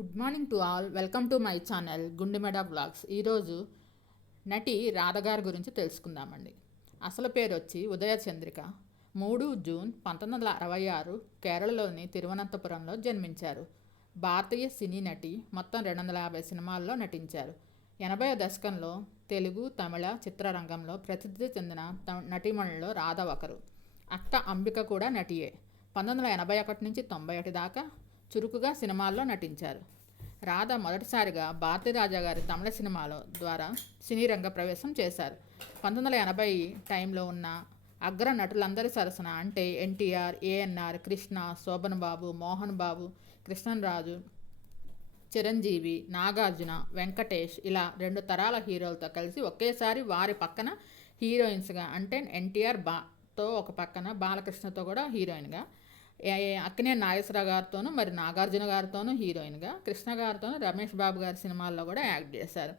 Good morning to all. Welcome to my channel Gundemeda vlogs ఈరోజు నటి రాధగారి గురించి తెలుసుకుందామండి. అసలు పేరు వచ్చి ఉదయ చంద్రిక. మూడు జూన్ పంతొమ్మిది వందల అరవై ఆరు కేరళలోని తిరువనంతపురంలో జన్మించారు. భారతీయ సినీ నటి మొత్తం రెండు వందల యాభై సినిమాల్లో నటించారు. ఎనభై దశకంలో తెలుగు తమిళ చిత్రరంగంలో ప్రసిద్ధి చెందిన త- నటీమణుల్లో రాధ ఒకరు. అక్క అంబిక కూడా నటియే. పంతొమ్మిది వందల ఎనభై ఒకటి నుంచి తొంభై ఒకటి దాకా చురుకుగా సినిమాల్లో నటించారు. రాధ మొదటిసారిగా భారతీ రాజా గారి తమిళ సినిమాలో ద్వారా సినీ రంగ ప్రవేశం చేశారు. పంతొమ్మిది వందల ఎనభై టైంలో ఉన్న అగ్ర నటులందరి సరసన అంటే ఎన్టీఆర్ ఏఎన్ఆర్ కృష్ణ శోభన్ బాబు మోహన్ బాబు కృష్ణరాజు చిరంజీవి నాగార్జున వెంకటేష్ ఇలా రెండు తరాల హీరోలతో కలిసి ఒకేసారి వారి పక్కన హీరోయిన్స్గా అంటే ఎన్టీఆర్ బాతో ఒక పక్కన బాలకృష్ణతో కూడా హీరోయిన్గా అక్కినే నాగేశ్వరరావు గారితోనూ మరి నాగార్జున గారితోనూ హీరోయిన్గా కృష్ణ గారితోనూ రమేష్ బాబు గారి సినిమాల్లో కూడా యాక్ట్ చేశారు.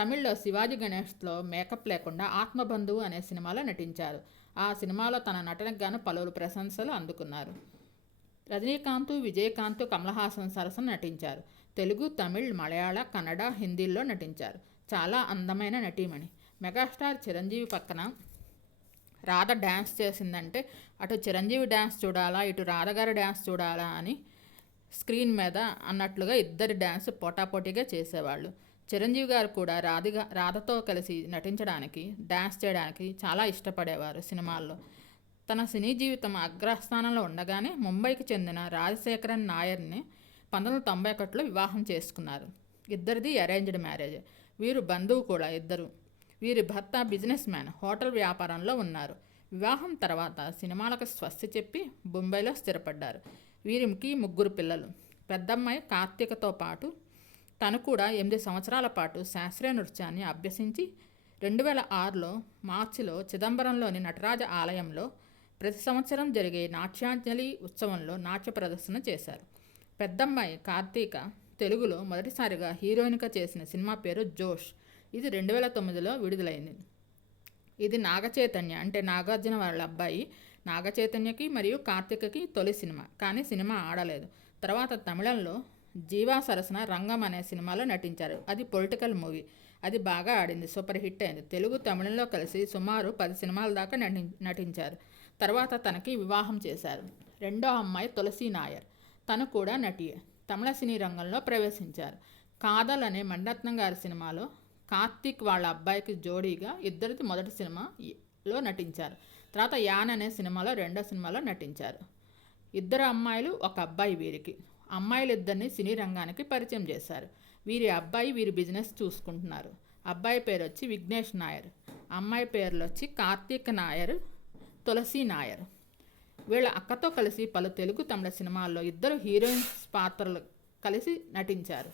తమిళ్ళో శివాజీ గణేష్లో మేకప్ లేకుండా ఆత్మబంధువు అనే సినిమాలో నటించారు. ఆ సినిమాలో తన నటనకు గాను పలువురు ప్రశంసలు అందుకున్నారు. రజనీకాంత్ విజయకాంత్ కమలహాసన్ సరసన నటించారు. తెలుగు తమిళ్ మలయాళ కన్నడ హిందీల్లో నటించారు. చాలా అందమైన నటీమణి. మెగాస్టార్ చిరంజీవి పక్కన రాధ డ్యాన్స్ చేసిందంటే అటు చిరంజీవి డ్యాన్స్ చూడాలా ఇటు రాధగారి డ్యాన్స్ చూడాలా అని స్క్రీన్ మీద అన్నట్లుగా ఇద్దరి డ్యాన్స్ పోటాపోటీగా చేసేవాళ్ళు. చిరంజీవి గారు కూడా రాధిగా రాధతో కలిసి నటించడానికి డ్యాన్స్ చేయడానికి చాలా ఇష్టపడేవారు సినిమాల్లో. తన సినీ జీవితం అగ్రస్థానంలో ఉండగానే ముంబైకి చెందిన రాజశేఖరన్ నాయర్ని పంతొమ్మిది వందల తొంభై ఒకటిలో వివాహం చేసుకున్నారు. ఇద్దరిది అరేంజ్డ్ మ్యారేజ్ వీరు బంధువు కూడా ఇద్దరు. వీరి భర్త బిజినెస్ మ్యాన్ హోటల్ వ్యాపారంలో ఉన్నారు. వివాహం తర్వాత సినిమాలకు స్వస్తి చెప్పి బొంబాయిలో స్థిరపడ్డారు. వీరికి ముగ్గురు పిల్లలు. పెద్దమ్మాయి కార్తీకతో పాటు తను కూడా ఎనిమిది సంవత్సరాల పాటు శాస్త్రీయ నృత్యాన్ని అభ్యసించి రెండు వేల ఆరులో మార్చిలో చిదంబరంలోని నటరాజ ఆలయంలో ప్రతి సంవత్సరం జరిగే నాట్యాంజలి ఉత్సవంలో నాట్య ప్రదర్శన చేశారు. పెద్దమ్మాయి కార్తీక తెలుగులో మొదటిసారిగా హీరోయిన్గా చేసిన సినిమా పేరు జోష్. ఇది రెండు వేల తొమ్మిదిలో విడుదలైంది. ఇది నాగచైతన్య అంటే నాగార్జున వాళ్ళ అబ్బాయి నాగచైతన్యకి మరియు కార్తిక్కి తొలి సినిమా కానీ సినిమా ఆడలేదు. తర్వాత తమిళంలో జీవా సరసన రంగం అనే సినిమాలో నటించారు. అది పొలిటికల్ మూవీ. అది బాగా ఆడింది సూపర్ హిట్ అయింది. తెలుగు తమిళంలో కలిసి సుమారు పది సినిమాల దాకా నటి నటించారు. తర్వాత తనకి వివాహం చేశారు. రెండో అమ్మాయి తులసి నాయర్. తను కూడా నటియే. తమిళ సినీ రంగంలో ప్రవేశించారు. కాదల్ అనే మణిరత్నం గారి సినిమాలో కార్తీక్ వాళ్ళ అబ్బాయికి జోడీగా ఇద్దరిది మొదటి సినిమాలో నటించారు. తర్వాత యాన్ అనే సినిమాలో రెండో సినిమాలో నటించారు. ఇద్దరు అమ్మాయిలు ఒక అబ్బాయి వీరికి. అమ్మాయిలు ఇద్దరిని సినీ రంగానికి పరిచయం చేశారు. వీరి అబ్బాయి వీరి బిజినెస్ చూసుకుంటున్నారు. అబ్బాయి పేరు వచ్చి విఘ్నేష్ నాయర్. అమ్మాయి పేర్లు వచ్చి కార్తీక్ నాయర్ తులసి నాయర్. వీళ్ళ అక్కతో కలిసి పలు తెలుగు తమిళ సినిమాల్లో ఇద్దరు హీరోయిన్స్ పాత్రలు కలిసి నటించారు.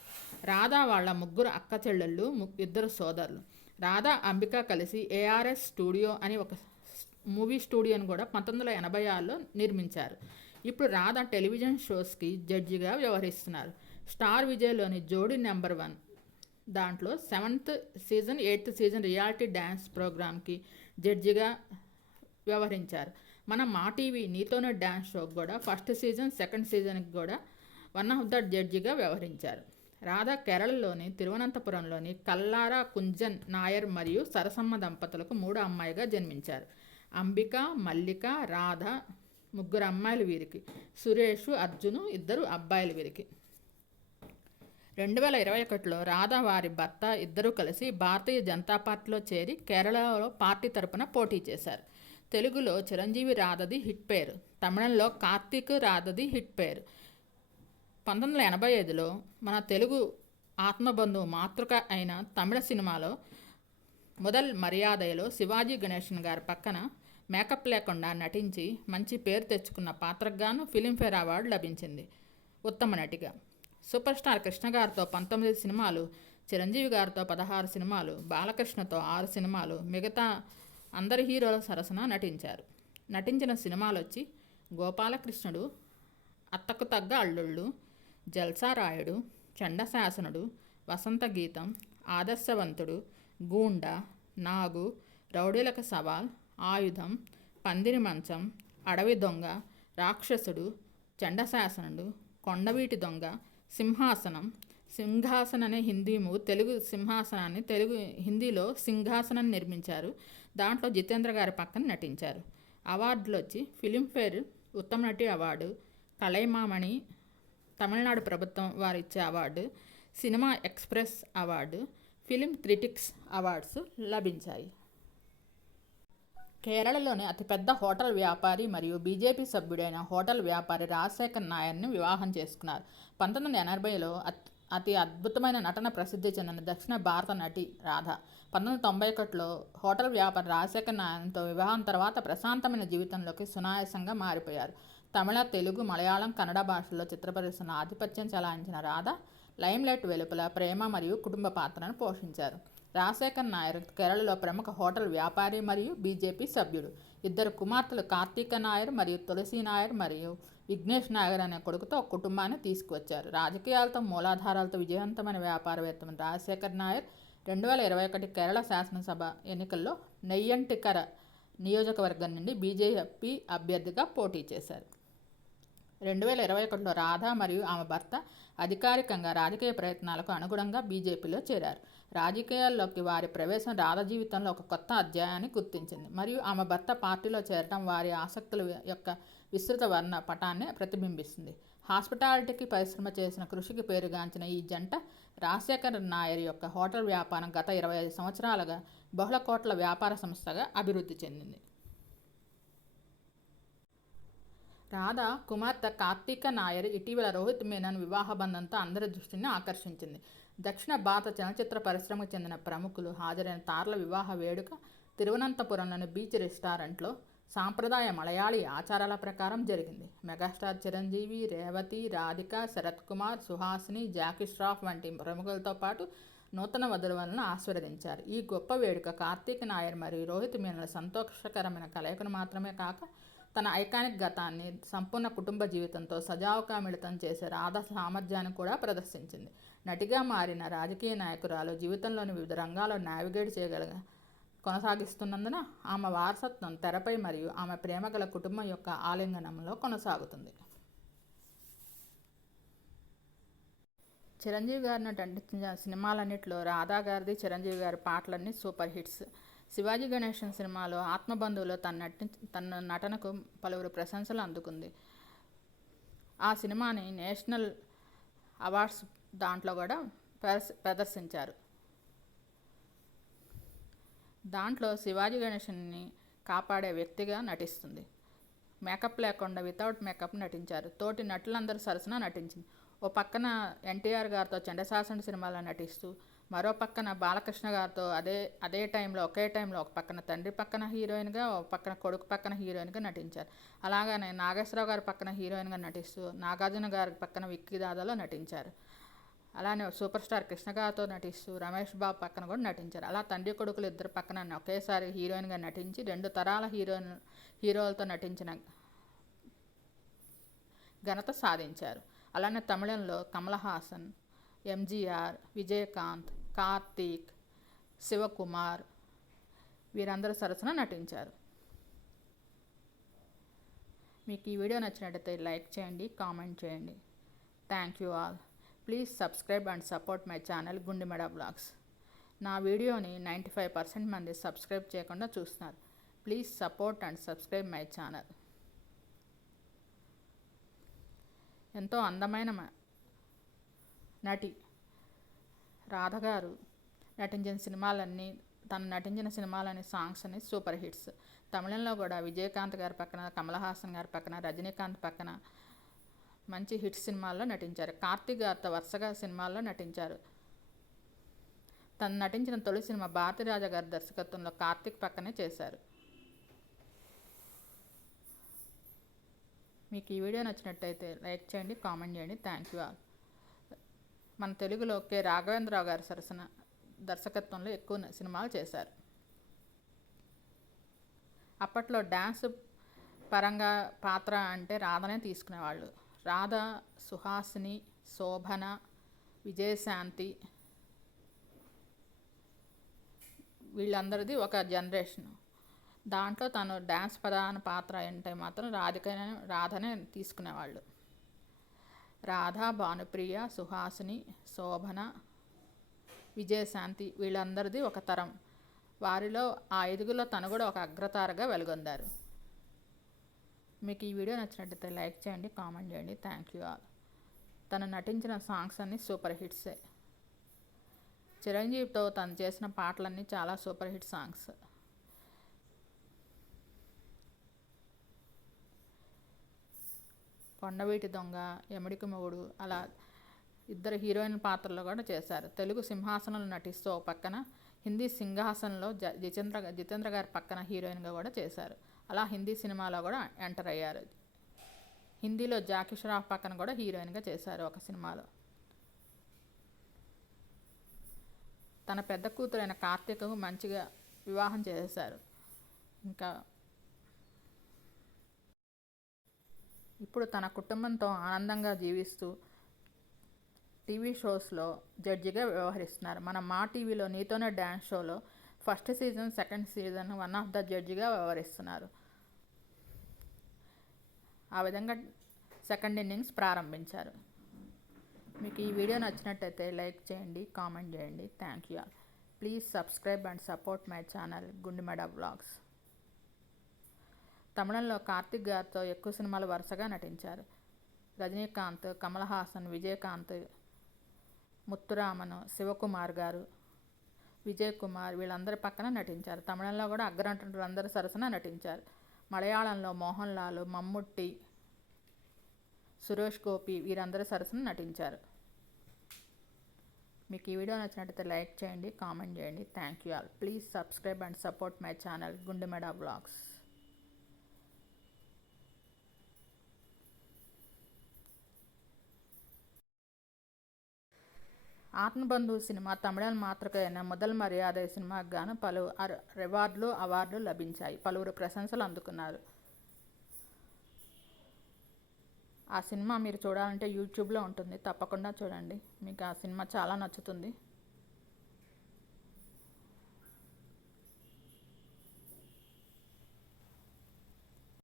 రాధా వాళ్ళ ముగ్గురు అక్క చెల్లెళ్ళు ఇద్దరు సోదరులు. రాధా అంబిక కలిసి ఏఆర్ఎస్ స్టూడియో అని ఒక మూవీ స్టూడియోని కూడా పంతొమ్మిది వందల ఎనభై ఆరులో నిర్మించారు. ఇప్పుడు రాధా టెలివిజన్ షోస్కి జడ్జిగా వ్యవహరిస్తున్నారు. స్టార్ విజయ్లోని జోడీ నెంబర్ వన్. దాంట్లో seventh season eighth season reality dance ప్రోగ్రామ్కి జడ్జిగా వ్యవహరించారు. మన మా టీవీ నీతోనే డ్యాన్స్ షోకి కూడా ఫస్ట్ సీజన్ సెకండ్ సీజన్కి కూడా వన్ ఆఫ్ ద జడ్జిగా వ్యవహరించారు. రాధా కేరళలోని తిరువనంతపురంలోని కల్లారా కుంజన్ నాయర్ మరియు సరసమ్మ దంపతులకు మూడు అమ్మాయిగా జన్మించారు. అంబిక మల్లిక రాధ ముగ్గురు అమ్మాయిలు వీరికి. సురేష్ అర్జును ఇద్దరు అబ్బాయిలు వీరికి. రెండు వేల ఇరవై ఒకటిలో రాధా వారి భర్త ఇద్దరూ కలిసి భారతీయ జనతా పార్టీలో చేరి కేరళలో పార్టీ తరపున పోటీ చేశారు. తెలుగులో చిరంజీవి రాధది హిట్ పేరు. తమిళంలో కార్తీక్ రాధది హిట్ పేరు. పంతొమ్మిది వందల ఎనభై ఐదులో మన తెలుగు ఆత్మబంధు మాతృక అయిన తమిళ సినిమాలో మొదల్ మర్యాదలో శివాజీ గణేషన్ గారి పక్కన మేకప్ లేకుండా నటించి మంచి పేరు తెచ్చుకున్న పాత్రకు గాను ఫిలింఫేర్ అవార్డు లభించింది. ఉత్తమ నటిగా. సూపర్ స్టార్ కృష్ణ గారితో పంతొమ్మిది సినిమాలు చిరంజీవి గారితో పదహారు సినిమాలు బాలకృష్ణతో ఆరు సినిమాలు మిగతా అందరి హీరోల సరసన నటించారు. నటించిన సినిమాలు వచ్చి గోపాలకృష్ణుడు అత్తకు తగ్గ అల్లుళ్ళు జల్సారాయుడు చండశాసనుడు వసంత గీతం ఆదర్శవంతుడు గూండా నాగు రౌడీలకు సవాల్ ఆయుధం పందిరి మంచం అడవి దొంగ రాక్షసుడు చండశాసనుడు కొండవీటి దొంగ సింహాసనం సింహాసన్ అనే హిందీ మూవీ తెలుగు సింహాసనాన్ని తెలుగు హిందీలో సింహాసనం నిర్మించారు. దాంట్లో జితేంద్ర గారి పక్కన నటించారు. అవార్డులు వచ్చి ఫిలింఫేర్ ఉత్తమ నటి అవార్డు కలైమామణి తమిళనాడు ప్రభుత్వం వారు ఇచ్చే award cinema express award film critics awards లభించాయి. కేరళలోని అతిపెద్ద హోటల్ వ్యాపారి మరియు బీజేపీ సభ్యుడైన హోటల్ వ్యాపారి రాజశేఖర్ నాయర్ని వివాహం చేసుకున్నారు. పంతొమ్మిది వందల ఎనభైలో అతి అద్భుతమైన నటన ప్రసిద్ధి చెందిన దక్షిణ భారత నటి రాధ పంతొమ్మిది తొంభై ఒకటిలో హోటల్ వ్యాపారి రాజశేఖర్ నాయన్తో వివాహం తర్వాత ప్రశాంతమైన జీవితంలోకి సునాయాసంగా మారిపోయారు. తమిళ తెలుగు మలయాళం కన్నడ భాషల్లో చిత్రపరిస్తున్న ఆధిపత్యం చలాయించిన రాధ లైమ్లైట్ వెలుపల ప్రేమ మరియు కుటుంబ పాత్రను పోషించారు. రాజశేఖర్ నాయర్ కేరళలో ప్రముఖ హోటల్ వ్యాపారి మరియు బీజేపీ సభ్యుడు. ఇద్దరు కుమార్తెలు కార్తీక నాయర్ మరియు తులసి నాయర్ మరియు విఘ్నేష్ నాయర్ అనే కొడుకుతో ఒక కుటుంబాన్ని తీసుకువచ్చారు. రాజకీయాలతో మూలాధారాలతో విజయవంతమైన వ్యాపారవేత్త రాజశేఖర్ నాయర్ రెండు వేల ఇరవై ఒకటి కేరళ శాసనసభ ఎన్నికల్లో నెయ్యంటికర నియోజకవర్గం నుండి బీజేపీ అభ్యర్థిగా పోటీ చేశారు. రెండు వేల ఇరవై ఒకటిలో రాధా మరియు ఆమె భర్త అధికారికంగా రాజకీయ ప్రయత్నాలకు అనుగుణంగా బీజేపీలో చేరారు. రాజకీయాల్లోకి వారి ప్రవేశం రాధ జీవితంలో ఒక కొత్త అధ్యాయాన్ని గుర్తించింది. మరియు ఆమె భర్త పార్టీలో చేరడం వారి ఆసక్తుల యొక్క విస్తృత వర్ణ పటాన్ని ప్రతిబింబిస్తుంది. హాస్పిటాలిటీకి పరిశ్రమ చేసిన కృషికి పేరుగాంచిన ఈ జంట రాజశేఖర్ నాయర్ యొక్క హోటల్ వ్యాపారం గత ఇరవై ఐదు సంవత్సరాలుగా బహుళ కోట్ల వ్యాపార సంస్థగా అభివృద్ధి చెందింది. రాధ కుమార్తె కార్తీక నాయర్ ఇటీవల రోహిత్ మీనన్ వివాహ బంధంతో అందరి దృష్టిని ఆకర్షించింది. దక్షిణ భారత చలనచిత్ర పరిశ్రమకు చెందిన ప్రముఖులు హాజరైన తార్ల వివాహ వేడుక తిరువనంతపురంలోని బీచ్ రెస్టారెంట్లో సాంప్రదాయ మలయాళీ ఆచారాల ప్రకారం జరిగింది. మెగాస్టార్ చిరంజీవి రేవతి రాధిక శరత్ కుమార్ సుహాసిని జాకీ ష్రాఫ్ వంటి ప్రముఖులతో పాటు నూతన వధువులను ఆస్వాదించారు ఈ గొప్ప వేడుక కార్తీక నాయర్ మరియు రోహిత్ మీనల సంతోషకరమైన కలయికను మాత్రమే కాక తన ఐకానిక్ గతాన్ని సంపూర్ణ కుటుంబ జీవితంతో సజావుగా మిళితం చేసే రాధ సామర్థ్యాన్ని కూడా ప్రదర్శించింది. నటిగా మారిన రాజకీయ నాయకురాలు జీవితంలోని వివిధ రంగాల్లో నావిగేట్ చేయగల కొనసాగిస్తున్నందున ఆమె వారసత్వం తెరపై మరియు ఆమె ప్రేమగల కుటుంబం యొక్క ఆలింగనంలో కొనసాగుతుంది. చిరంజీవి గారిని నటించిన సినిమాలన్నింటిలో రాధా గారిది చిరంజీవి గారి పాటలన్నీ సూపర్ హిట్స్. శివాజీ గణేశన్ సినిమాలో ఆత్మబంధువులో తన నటి తన నటనకు పలువురు ప్రశంసలు అందుకుంది. ఆ సినిమాని నేషనల్ అవార్డ్స్ దాంట్లో కూడా ప్రదర్శించారు. దాంట్లో శివాజీ గణేషన్ని కాపాడే వ్యక్తిగా నటిస్తుంది. మేకప్ లేకుండా వితౌట్ మేకప్ నటించారు. తోటి నటులందరూ సరసన నటించింది. ఓ పక్కన ఎన్టీఆర్ గారితో చండశాసన సినిమాలో నటిస్తూ మరో పక్కన బాలకృష్ణ గారితో అదే అదే టైంలో ఒకే టైంలో ఒక పక్కన తండ్రి పక్కన హీరోయిన్గా ఒక పక్కన కొడుకు పక్కన హీరోయిన్గా నటించారు. అలాగనే నాగేశ్వరరావు గారి పక్కన హీరోయిన్గా నటిస్తూ నాగార్జున గారి పక్కన విక్కీ దాదాలో నటించారు. అలానే సూపర్ స్టార్ కృష్ణ గారితో నటిస్తూ రమేష్ బాబు పక్కన కూడా నటించారు. అలా తండ్రి కొడుకులు ఇద్దరు పక్కన ఒకేసారి హీరోయిన్గా నటించి రెండు తరాల హీరోయిన్ హీరోలతో నటించిన ఘనత సాధించారు. అలానే తమిళంలో కమల్ హాసన్ ఎంజీఆర్ విజయకాంత్ కార్తీక్ శివకుమార్ వీరందరూ సరసన నటించారు. మీకు ఈ వీడియో నచ్చినట్టయితే లైక్ చేయండి కామెంట్ చేయండి. Thank you all please subscribe and support my channel Gundemeda vlogs నా వీడియోని నైంటీ ఫైవ్ పర్సెంట్ మంది సబ్స్క్రైబ్ చేయకుండా చూస్తున్నారు. Please support and subscribe my channel ఎంతో అందమైన నటి రాధగారు నటించిన సినిమాలన్నీ తను నటించిన సినిమాలని సాంగ్స్ అని సూపర్ హిట్స్. తమిళంలో కూడా విజయకాంత్ గారి పక్కన కమల్ హాసన్ గారి పక్కన రజనీకాంత్ పక్కన మంచి హిట్ సినిమాల్లో నటించారు. కార్తీక్ గారితో వరుసగా సినిమాల్లో నటించారు. తను నటించిన తొలి సినిమా భారతీరాజా గారి దర్శకత్వంలో కార్తీక్ పక్కనే చేశారు. మీకు ఈ వీడియో నచ్చినట్టయితే లైక్ చేయండి కామెంట్ చేయండి. Thank you all. మన తెలుగులో కె. రాఘవేంద్రరావు గారి సరసన దర్శకత్వంలో ఎక్కువ సినిమాలు చేశారు. అప్పట్లో డ్యాన్స్ పరంగా పాత్ర అంటే రాధనే తీసుకునేవాళ్ళు. రాధ సుహాసిని శోభన విజయశాంతి వీళ్ళందరిది ఒక జనరేషన్. దాంట్లో తను డ్యాన్స్ ప్రధాన పాత్ర అంటే మాత్రం రాధికనే రాధనే తీసుకునేవాళ్ళు. రాధా భానుప్రియ సుహాసిని శోభన విజయశాంతి వీళ్ళందరిది ఒక తరం. వారిలో ఆ ఐదుగులో తను కూడా ఒక అగ్రతారగా వెలుగొందారు. మీకు ఈ వీడియో నచ్చినట్టయితే లైక్ చేయండి కామెంట్ చేయండి. Thank you all. తను నటించిన సాంగ్స్ అన్నీ సూపర్ హిట్సే. చిరంజీవితో తను చేసిన పాటలన్నీ చాలా సూపర్ హిట్ సాంగ్స్. కొండవీటి దొంగ ఎమిడికి మొగుడు అలా ఇద్దరు హీరోయిన్ పాత్రలు కూడా చేశారు. తెలుగు సింహాసనంలో నటిస్తూ ఒక పక్కన హిందీ సింహాసనంలో జ జితేంద్ర జితేంద్ర గారి పక్కన హీరోయిన్గా కూడా చేశారు. అలా హిందీ సినిమాలో కూడా ఎంటర్ అయ్యారు. హిందీలో జాకీ ష్రాఫ్ పక్కన కూడా హీరోయిన్గా చేశారు ఒక సినిమాలో. తన పెద్ద కూతురైన కార్తీకకు మంచిగా వివాహం చేసేశారు ఇంకా ఇప్పుడు తన కుటుంబంతో ఆనందంగా జీవిస్తూ టీవీ షోస్లో జడ్జిగా వ్యవహరిస్తున్నారు. మన మా టీవీలో నీతోనే డ్యాన్స్ షోలో first season second season one of the జడ్జిగా వ్యవహరిస్తున్నారు. ఆ విధంగా సెకండ్ ఇన్నింగ్స్ ప్రారంభించారు. మీకు ఈ వీడియో నచ్చినట్టయితే లైక్ చేయండి కామెంట్ చేయండి. Thank you. Please subscribe and support my channel Gundimeda vlogs. తమిళంలో కార్తిక్ గారితో ఎక్కువ సినిమాలు వరుసగా నటించారు. రజనీకాంత్ కమల్ హాసన్ విజయకాంత్ ముత్తురామన్ శివకుమార్ గారు విజయ్ కుమార్ వీళ్ళందరి పక్కన నటించారు. తమిళంలో కూడా అగ్రనటులందరూ సరసన నటించారు. మలయాళంలో మోహన్ లాల్ మమ్ముట్టి సురేష్ గోపి వీరందరూ సరసన నటించారు. మీకు ఈ వీడియో నచ్చినట్లయితే లైక్ చేయండి కామెంట్ చేయండి. Thank you all. Please subscribe and support my channel Gundemeda vlogs. Aatmabandhu cinema తమిళం మాతృకైన మొదల్ మర్యాద సినిమాకు గాను పలు రివార్డులు అవార్డులు లభించాయి. పలువురు ప్రశంసలు అందుకున్నారు. ఆ సినిమా మీరు చూడాలంటే యూట్యూబ్లో ఉంటుంది. తప్పకుండా చూడండి. మీకు ఆ సినిమా చాలా నచ్చుతుంది.